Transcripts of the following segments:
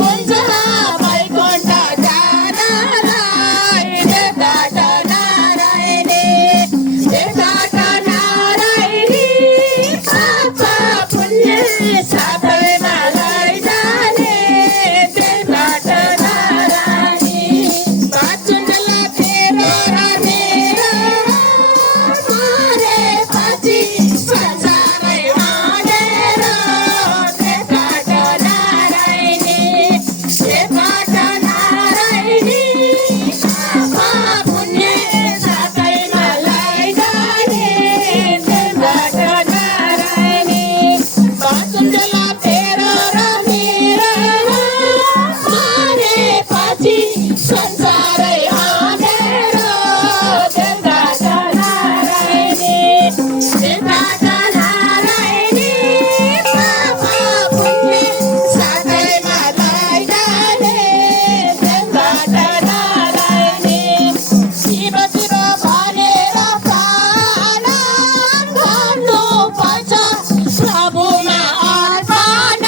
हुन्छ बैकुण्ठ जानलाई देवघाट नारायणी देवघाट नारायणी पाप पुण्य सबैमा लैजाने देवघाट नारायणी बाँचुन्जेल तेरो र मेरो मरेपछि संसारै हालेर देवघाट नारायणी देवघाट नारायणी पाप पुण्य सबैमा लैजाने देवघाट नारायणी बाँचुन्जेल तेरो र मेरो मरेपछि संसारै हालेर देवघाट नारायणी देवघाट नारायणी पाप पुण्य सबैमा लैजाने देवघाट नारायणी शिवतिर भनेर प्राण गर्नुपर्छ प्रभुमा अर्पण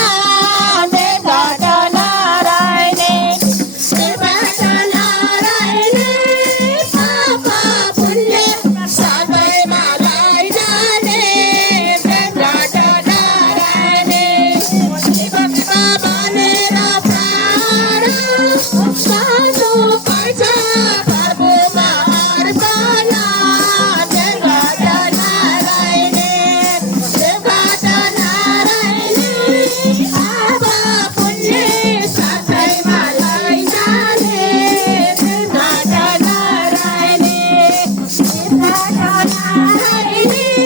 देवघाट नारायणी देवघाट नारायणी पाप पुण्य सबैमा लैजाने देवघाट नारायणी शिवतिर भनेर प्राण गर्नुपर्छ प्रभुमा अर्पण देवघाट नारायणी देवघाट नारायणी पाप पुण्य सबैमा लैजाने देवघाट नारायणी देवघाट नारायणी